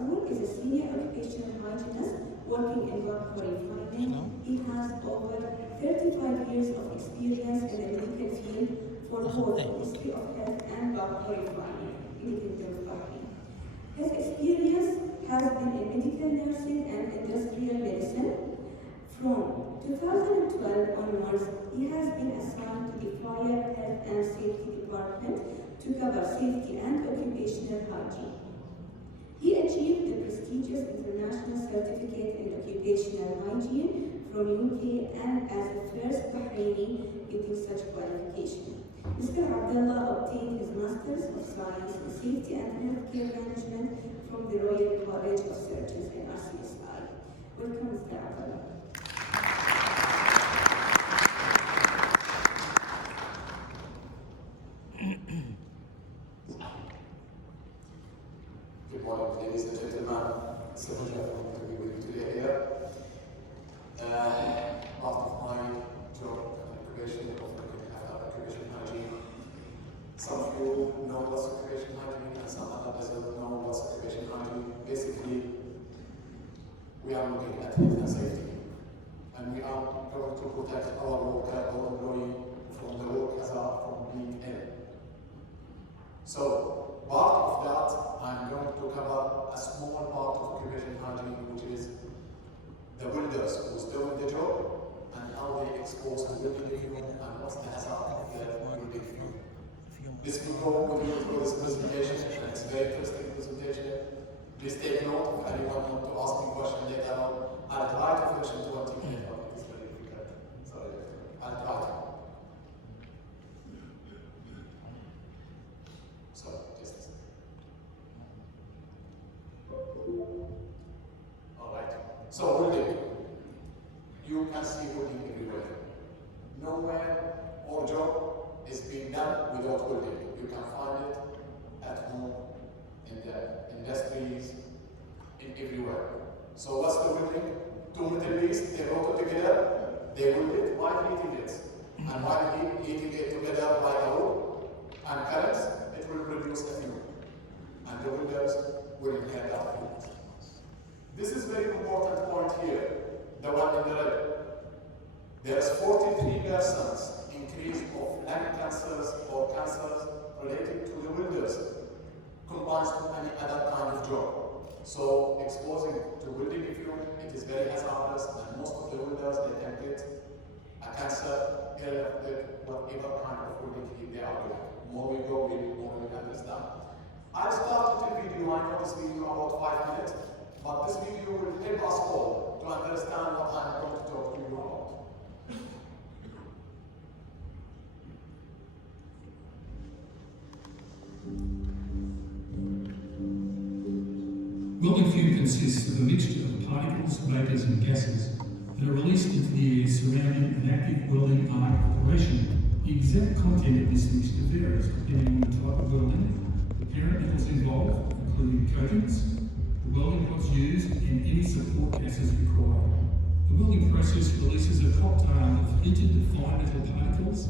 Asfoor is a senior occupational hygienist working in Gulf refining. He has over 35 years of experience in the medical field for both the Ministry of Health and Gulf refining. His experience has been in medical nursing and industrial medicine. From 2012 onwards, he has been assigned to the Fire, Health and Safety Department to cover safety and occupational hygiene. He achieved the prestigious international certificate in occupational hygiene from UK and as the first Bahraini getting such qualification. Mr. Abdullah obtained his Masters of Science in Safety and Healthcare Management from the Royal College of Surgeons in RCSI. Welcome, Mr. Abdullah. Good morning, ladies and gentlemen. It's a pleasure to be with you today here. Part of my job and occupation of occupation hygiene. Some of you know what's occupation hygiene and some others don't know what's occupation hygiene. Basically, we are looking at health and safety, and we are going to protect our worker or employee from the work hazard from being ill. So, part of that, I'm going to cover a small part of occupation hygiene, which is the welders who's doing the job and how they expose the welding fume and what's the hazard of the welding fume. This will go with you through this presentation, and it's a very interesting presentation. Please take note if anyone wants to ask me a question later on. I'll try to finish in 20 minutes, but it's very difficult. Sorry, I'll try to. Alright, so welding. You can see welding everywhere. Nowhere or job is being done without welding. You can find it at home, in the industries, in everywhere. So what's the welding? Two metal pieces, they roll it together, they weld it while heating it. And while heating it together by a rope and currents, it will produce a fume. And the welders will inherit that fume. This is a very important point here, the one in the red. There is 43% increase of lung cancers or cancers related to the welders compared to any other kind of job. So exposing to welding fume, it is very hazardous, and most of the welders, they can get a cancer, electric, whatever kind of welding they are doing. More we go, more we understand. I started the video, I know this video about 5 minutes, but this video will help us all to understand what I'm going to talk to you about. Welding fume consists of a mixture of particles, vapours and gases that are released into the air surrounding an active welding arc operation. The exact content of this mixture varies depending on the type of welding, the parent metals involved, including coatings, the welding rods used, and any support gases required. The welding process releases a cocktail of heated fine metal particles,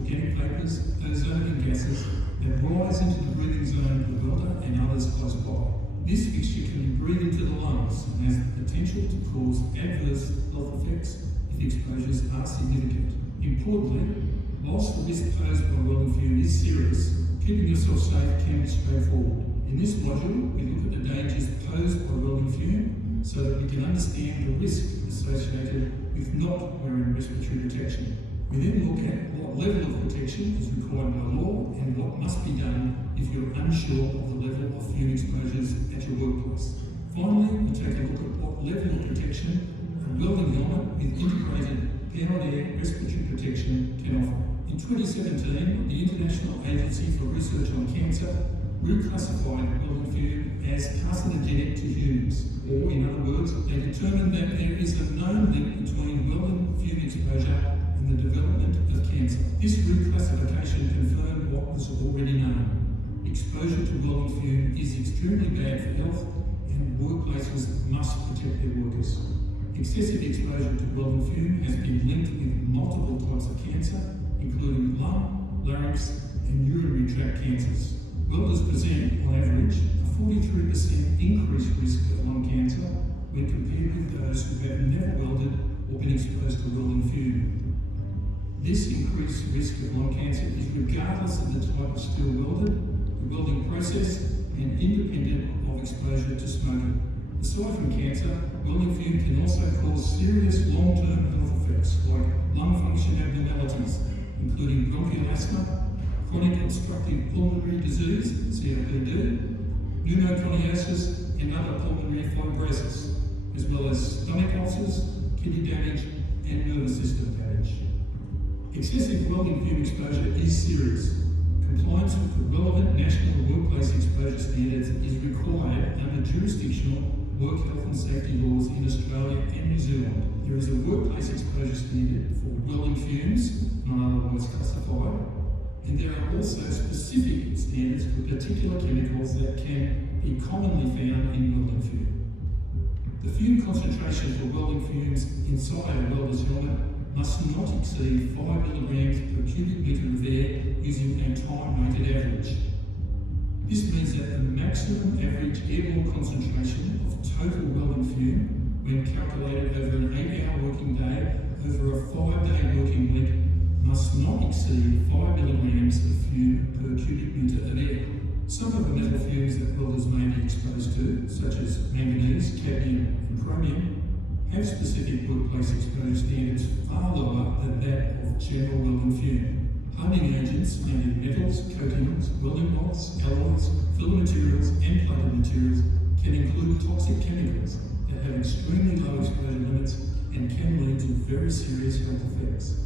organic vapours, ozone and gases that rise into the breathing zone of the welder and others close by. This mixture can be breathed into the lungs and has the potential to cause adverse health effects if the exposures are significant. Importantly, whilst the risk posed by welding fume is serious, keeping yourself safe can be straightforward. In this module, we look at the dangers posed by welding fume so that we can understand the risk associated with not wearing respiratory protection. We then look at what level of protection is required by law and what must be done if you're unsure of the level of fume exposures at your workplace. Finally, we take a look at what level of protection a welding helmet with integrated powered air respiratory protection can offer. In 2017, the International Agency for Research on Cancer reclassified welding fume as carcinogenic to humans, or in other words, they determined that there is a known link between welding fume exposure and the development of cancer. This reclassification confirmed what was already known. Exposure to welding fume is extremely bad for health, and workplaces must protect their workers. Excessive exposure to welding fume has been linked with multiple types of cancer, including lung, larynx, and urinary tract cancers. Welders present, on average, a 43% increased risk of lung cancer when compared with those who have never welded or been exposed to welding fume. This increased risk of lung cancer is regardless of the type of steel welded, the welding process, and independent of exposure to smoking. Aside from cancer, welding fume can also cause serious long-term health effects like lung function abnormalities, including bronchial asthma, chronic obstructive pulmonary disease, COPD, pneumoconiosis, and other pulmonary fibrosis, as well as stomach ulcers, kidney damage, and nervous system damage. Excessive welding fume exposure is serious. Compliance with the relevant national workplace exposure standards is required under jurisdictional work health and safety laws in Australia and New Zealand. There is a workplace exposure standard for welding fumes, not otherwise classified, and there are also specific standards for particular chemicals that can be commonly found in welding fume. The fume concentration for welding fumes inside a welder's helmet must not exceed 5 milligrams per cubic metre of air using a time-weighted average. This means that the maximum average airborne concentration of total welding fume, when calculated over an 8-hour working day over a 5-day working week, must not exceed 5 milligrams of fume per cubic metre of air. Some of the metal fumes that welders may be exposed to, such as manganese, cadmium, and chromium, have specific workplace exposure standards far lower than that of general welding fume. Hardening agents found in metals, coatings, welding bolts, alloys, filler materials, and plated materials can include toxic chemicals that have extremely low exposure limits and can lead to very serious health effects.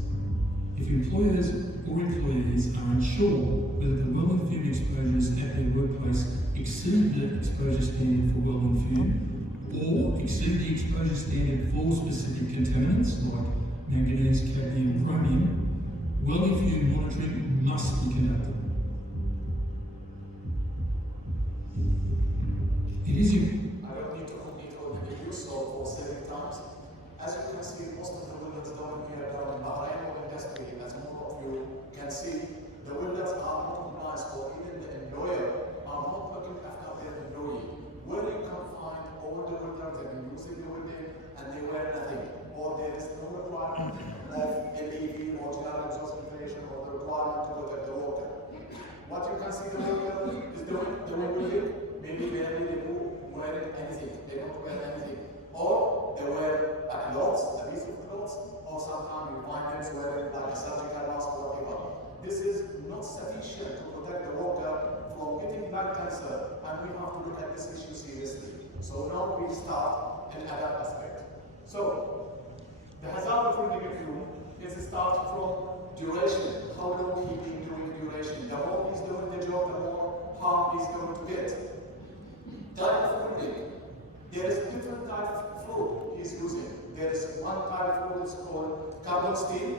If employers or employees are unsure whether the welding fume exposures at their workplace exceed the exposure standard for welding fume, or exceed the exposure standard for specific contaminants like manganese, cadmium, and chromium, welding fume monitoring must be conducted. It is I don't need to complete all the videos for saving times. As you can see, most of the welders down here down in Bahrain or industry, as more of you can see, the welders are not compliant, or even the employer are not looking after their employee. Where you can find all the welders that are using the welding and they wear nothing, or there is no requirement of LEV or general exhaust ventilation or the requirement to protect the water. What you can see the welder is doing, the welding, maybe barely they do wearing anything, they don't wear anything. Or they wear a clothes, a piece of clothes, or sometimes you find them wearing like a surgical mask or whatever. This is not sufficient to protect the water from getting lung cancer, and we have to look at this issue seriously. So now we start in another aspect. So the hazard of welding fume is start from duration. How long he been doing duration? The more he's doing the job, the more harm he's going to get. Type of welding. There is different type of fluid he's using. There is one type of fluid is called carbon steel,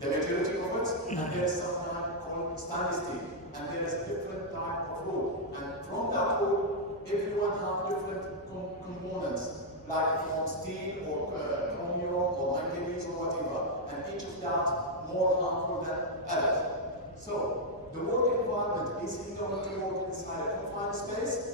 the majority of it, and there is some type called stainless steel. And there is different type of fluid. And from that fluid, everyone have different components, like from steel or chromium or manganese or whatever. And each of that more harmful than others. So the work environment, is he going to work inside a confined space?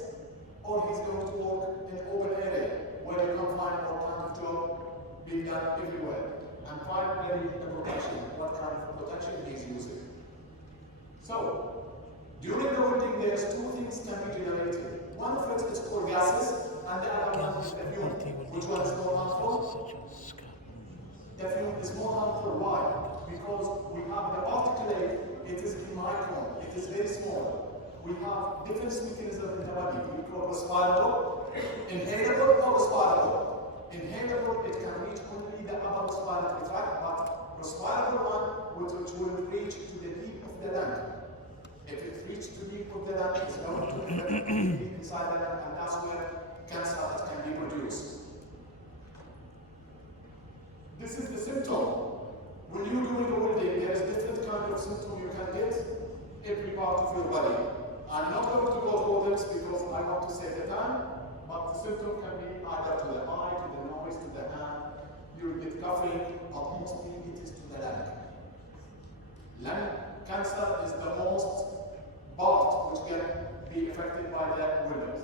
Or he's going to work in open area where you can find all kind of job being done everywhere. And finally, the protection, what kind of protection he's using. So, during the welding, there's two things can be generated. One of it is called gases, and the other one is the fume. Which one is more harmful? The fume is more harmful. Why? Because we have the particulate, it is in micron, it is very small. We have defense mechanism in the body. We call respirable, inhalable, or respirable. Inhalable, it can reach only the upper respiratory tract, but respirable one, which will reach to the deep of the lung. If it reaches to the deep of the lung, it's going to be inside the lung, and that's where cancer can be produced. This is the symptom. When you're doing the welding, there is different kind of symptom you can get every part of your body. I'm not going to go through this because I want to save the time, but the symptom can be either to the eye, to the nose, to the hand. You'll get coughing, but mostly it is to the lung. Lung cancer is the most part which can be affected by the welders.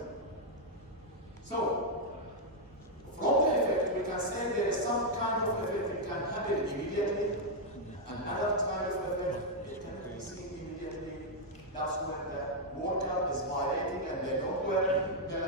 So, from the effect, we can say there is some kind of effect that can happen immediately, another kind of effect it can be seen immediately. That's when the worker is violating and they don't wear the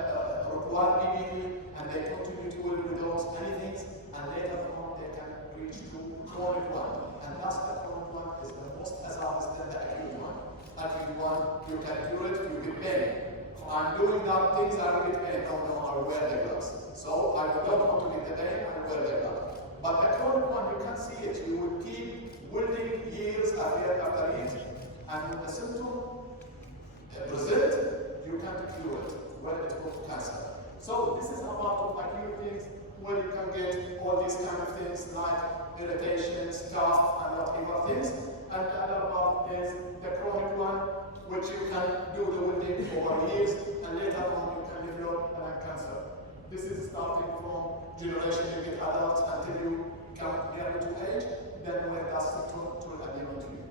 required PPE and they continue to work without anything, and later on they can reach to chronic one. And that's the chronic one is the most hazardous than the acute one. Acute one, you can cure it, you get pain. I'm doing that things I will get pain. No, I will wear the gloves. So I don't want to get the pain, I will wear the gloves. But the chronic one, you can see it. You will keep welding years after years. And when the symptom present, you can't cure it when it goes to cancer. So this is about acute things where you can get all these kind of things like irritation, scoff, and whatever things. And the other part is the chronic one, which you can do the welding over years, and later on you can develop lung cancer. This is starting from generation you get adults until you come nearer to age, then when that's to adhere to you.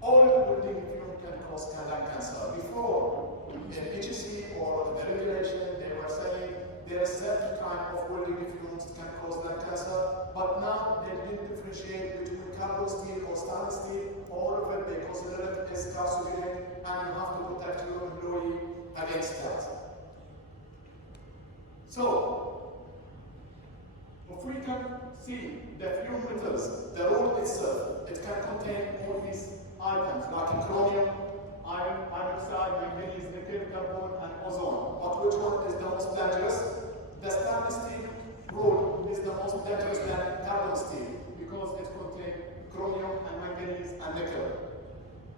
All welding fume can cause lung cancer. Before, in HEC or the regulation, they were saying there is certain kind of welding fumes can cause lung cancer, but now they didn't differentiate between carbon steel or stainless steel. All of it they consider it as carcinogenic, and you have to protect your employee against that. So, if we can see the fume metals, the roll itself, it can contain all these items like chromium, iron oxide, manganese, nickel, carbon, and ozone. But which one is the most dangerous? The stainless steel roll is the most dangerous than carbon steel because it contains chromium and manganese and nickel.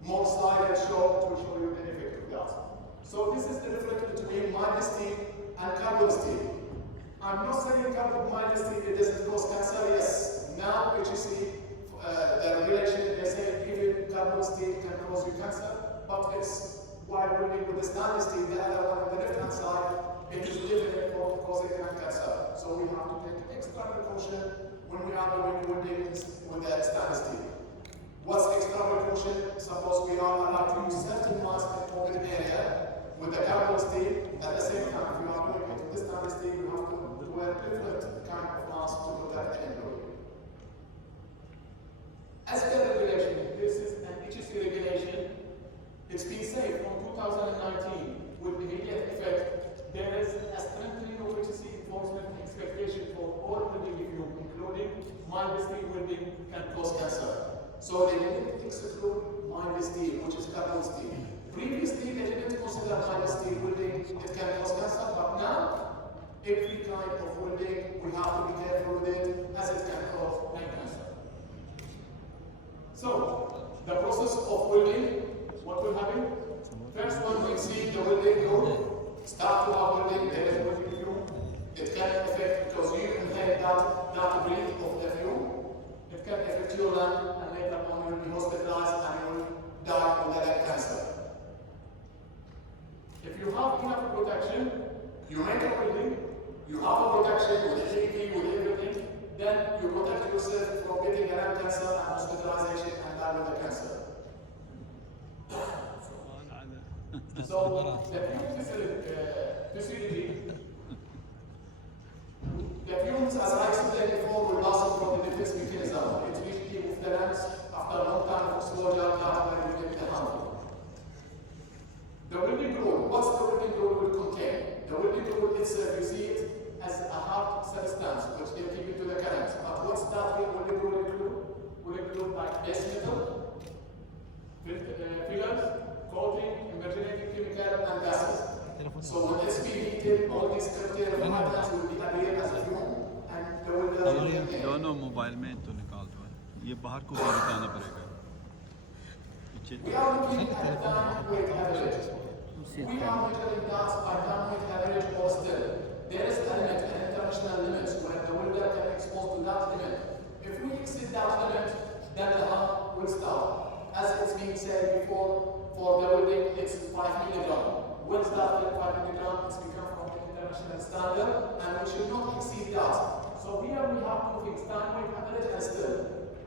More slides to show you the effect of that. So this is the difference between mild steel and carbon steel. I'm not saying carbon mild steel it doesn't cause cancer. Yes, now HEC the regulation they say even carbon steel can cause you cancer, but it's while welding with the stainless steel, the other one on the left hand side, it is different for causing cancer. So we have to take extra precaution when we are doing welding with the stainless steel. What's extra precaution? Suppose we are allowed to use certain mask in open area with the carbon steel. At the same time, if you are doing it with the stainless steel, you have to wear different kind of mask to protect the employee. As per regulation, this is an HEC regulation. It's been said from 2019 with immediate effect. There is a strengthening of HEC enforcement expectation for all welding fume, including mild steel welding can cause cancer. So they didn't exclude mild steel, which is carbon steel. Previously, they didn't consider mild steel welding, it can cause cancer, but now, every kind of welding, we have to be careful with it, as it can cause lung cancer. So, the process of welding, what will happen? First one, we see the welding group, start to have welding, there is welding fume. It can affect, because you inhale that breath of the fume, it can affect your lung, and later on you will be hospitalized and you will die of the lung cancer. If you have enough protection, you make a welding, you have a protection with PPE, with everything, then you protect yourself from getting a lung cancer and hospitalization and die with the cancer. So, the fume facility, the fumes, as I explained before, will last from the defense mechanism. It usually moves the lungs after a long time of exposure, not when you get the harm. The welding roll, what's the welding roll will contain? The welding roll itself, you see it as a hard substance, which they keep it to the current. But what's that welding roll include? Will include like base metal, fillers, coating, emerging chemical, and gases. So when it's being heated, all these criteria items will be adhered as a fume, and the welder will contain. दोनों mobile में तो निकाल दो ये बाहर को भी निकालना पड़ेगा We are looking at time weight average. We are measuring that by time weight average or still. There is a limit, an international limit, where the welder can expose to that limit. If we exceed that limit, then the harm will start. As it's been said before, for the welding, it's 5 milligram. When started 5 milligram, it's become from the international standard, and we should not exceed that. So here we have two things, time weight average and still.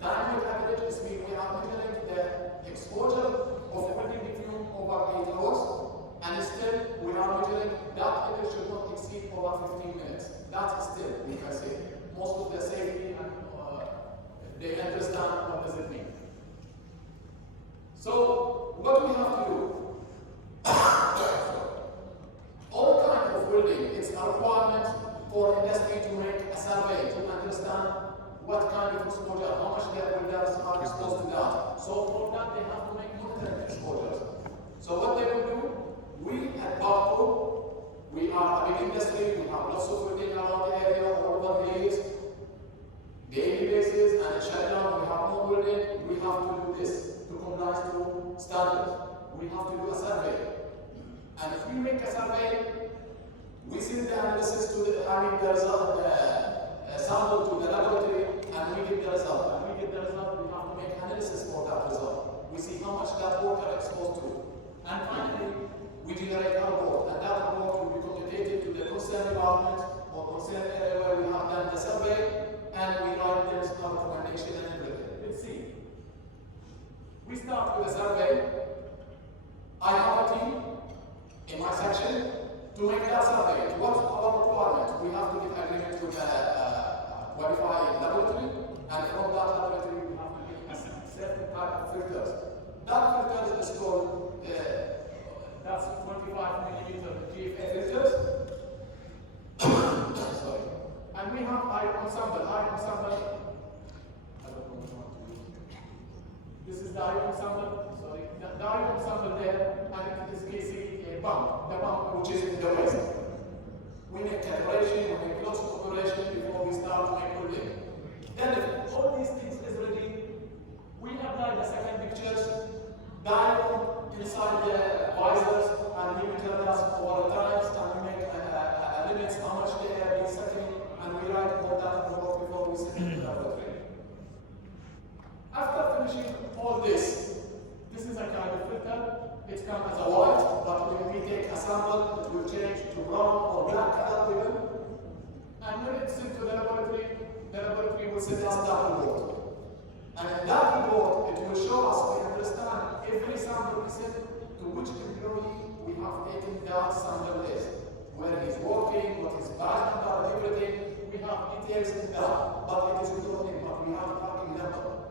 Time weight average is mean we are measuring the exposure of the welding fume over 8 hours, and still we are measuring that average they understand what does it mean. So what do we have to do? All kinds of welding, it's a requirement for industry to make a survey to understand what kind of exposure, how much their welders are exposed to that. So for that they have to make monitoring exposures. So what they will do, we at Barco, we are a big industry, we have lots of welding around the area, all over the years, daily basis, and shutdown, we have no welding, we have to do this to comply to standards. We have to do a survey. And if we make a survey, we send the analysis to the, the result, sample to the laboratory, and we get the result. And we get the result, we have to make analysis for that result. We see how much that worker exposed to. And finally, we generate a report, and that report will be communicated to the concerned department or concerned area where we have done the survey, and we write them a recommendation and everything. Let's see. We start with a survey. I have a team in my section to make that survey. What's our requirement? We have to get agreement with a qualifying laboratory, and from that laboratory we have to get a certain type of filters. That filter is called, that's 25 millimeter GFA filters. Sorry. And we have iron sample. This is the iron sample. Sorry, the iron sample there, and in this case, a pump. The pump which is in the waste. We make calibration, we make lots of operation before we start to make welding. Then, if all these things is ready, we apply the second pictures, dial inside the visors, and we measure that over times, and we make a limits how much the air is sucking, and we write all that report before we send it to the laboratory. After finishing all this, this is a kind of filter. It comes as a white, but when we take a sample, it will change to brown or black color even. And when it's sent to the laboratory will send us that report. And in that report, it will show us, we understand every sample we send to which employee we have taken that sample list. Where he's working, what his badge number, everything. We have details in that, but it is not in, but we have a tracking number.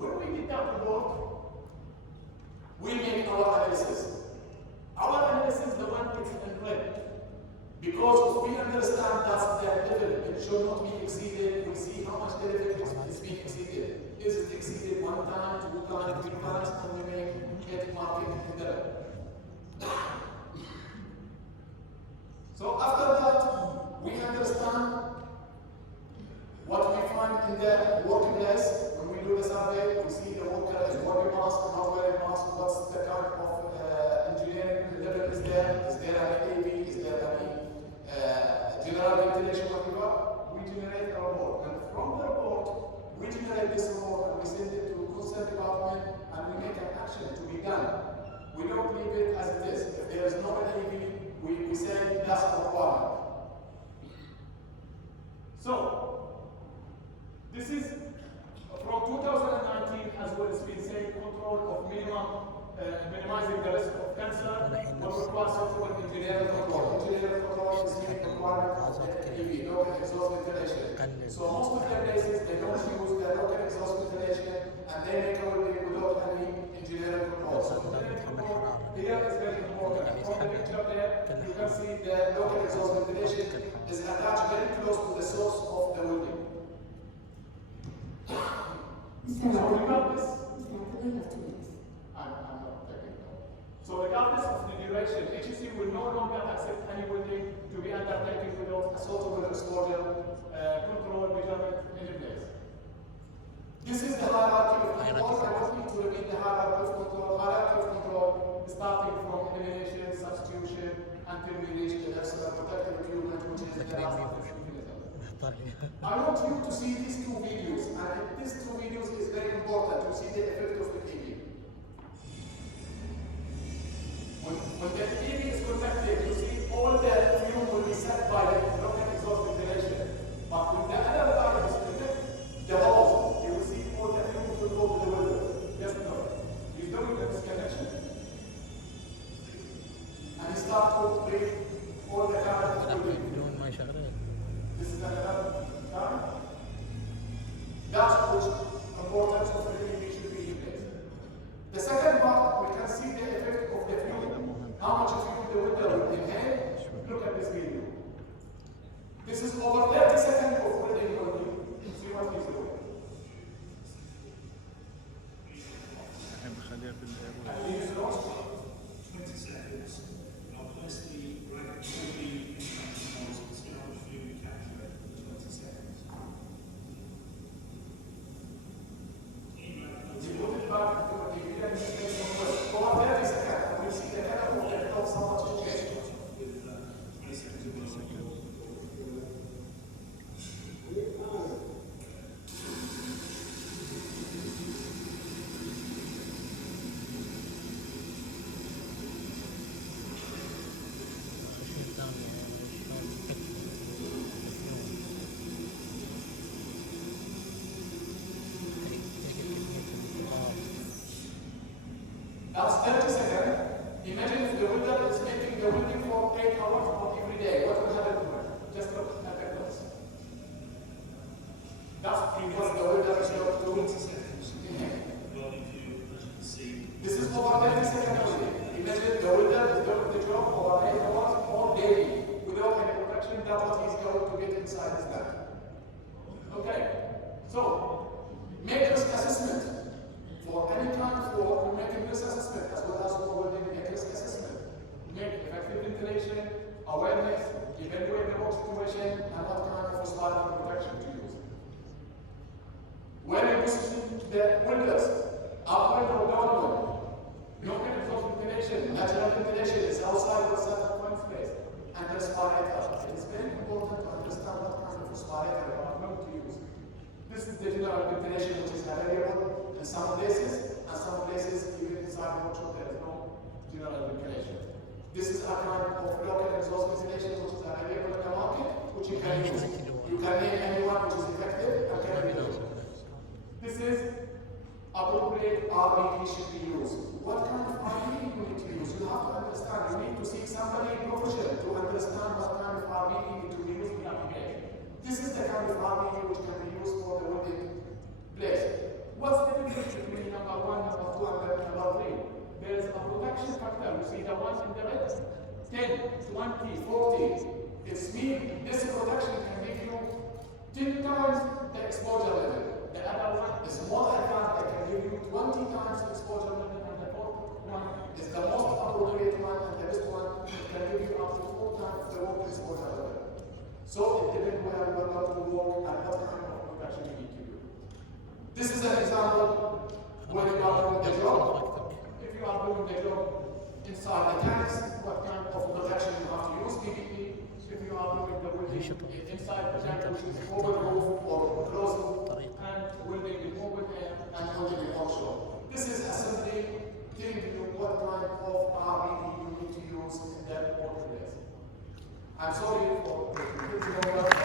When we get that report, we make our analysis. Our analysis, the one is in red. Because if we understand that the level, it should not be exceeded, we see how much the level is being exceeded. Is it exceeded 1 time, 2 times, 3 times, and we make it marking in there. So after that, we understand what we find in the workplace. When we do the survey, we see the worker is wearing mask, not wearing mask, what's the kind of engineering level is there? Is there any AV? Is there any general ventilation, whatever? We generate a report. And from the report, we generate this report and we send it to the concerned department and we make an action to be done. We don't leave it as it is. If there is no AV, we say that's a requirement. So, this is from 2019 as well as been saying control of minimizing the risk of cancer will require software engineering control. Engineering control is main requirement of EV, local exhaust ventilation. So most of the places they don't use the local exhaust ventilation and they make a welding without any engineering control. So engineering control here is very important. From the picture there, you can see the local exhaust ventilation is attached very close to the source of the welding. So regardless, I'm not technical. So regardless of the duration, HEC will no longer accept any welding to be undertaken without a suitable exposure control measurement in place. This is the hierarchy of control. I want you to repeat the hierarchy of control. Hierarchy of control starting from elimination, substitution, until we reach the personal protective equipment, which is the last mechanism. I want you to see these 2 videos, and these 2 videos is very important to see the effect of the EV. When the EV is connected, you see all the fume will be set by the local exhaust ventilation. But when the other part is connected, the hose, you will see all the fume will go to the window. Yes or no? He's doing the disconnection. And he starts to breathe all the current. This is another current. That importance of everything should be in place. The second part, we can see the effect of the fuel. How much fuel the welder will inhale. Look at this video. This is over 30 seconds of welding only. See what he's doing. احنا بنخليها في And he is not 20 seconds. I'll place the rack fully in front of the scale fume capture for 20 seconds. he put it back to the video and he makes some work. Over 30 seconds, and we see the kind of work that helps so much to change. With 20 seconds of welding. That's 30 seconds. Imagine if the welder is making the welding for 8 hours or every day. What will happen to it? Just look at the difference. That's what the welder is going to do. 20 seconds. Welding fuel, as you can see. This is over 30 seconds only. Imagine the welder is doing the job over 8 hours or daily without any protection. That's what he's going to get inside his tank. Okay. So, make risk assessment. For any kind of work, we make a risk assessment as well as for welding, make risk assessment. Make effective ventilation, awareness, evaluate the work situation, and what kind of sliding protection to use. When you position the welders, upward or downward, no exhaust ventilation, natural ventilation is outside or inside one space, and the respirator. It is very important to understand what kind of respirator you are going to use. This is the general ventilation which is available in some places, and some places even inside the workshop there is no general ventilation. This is a kind of local exhaust ventilation which is available in the market, which you can use. You can name anyone which is effective and can be used. This is appropriate RBE should be used. What kind of RBE you need to use? You have to understand. You need to seek somebody professional to understand what kind of RBE need to be used in application. This is the kind of RBE which can be used for the welding place. What's the difference between number 1, number 2, and number 3? There is a protection factor. You see the ones in the red? 10, 20, 40. It's mean this protection can give you 10 times the exposure level. The other one is more advanced. It can give you 20 times the exposure level, and the fourth one is the most appropriate one, and the best one can give you up to 4 times the work exposure level. So it depends where you are going to work and what kind of protection you need to do. This is an example when you are doing the job. If you are doing the job inside the tanks, what kind of protection you have to use, PPE. If you are doing the welding inside the tank, which is open roof or closed roof, and welding in open air and welding in offshore. This is assembly telling you what kind of RBE you need to use in that workplace. I'm sorry for the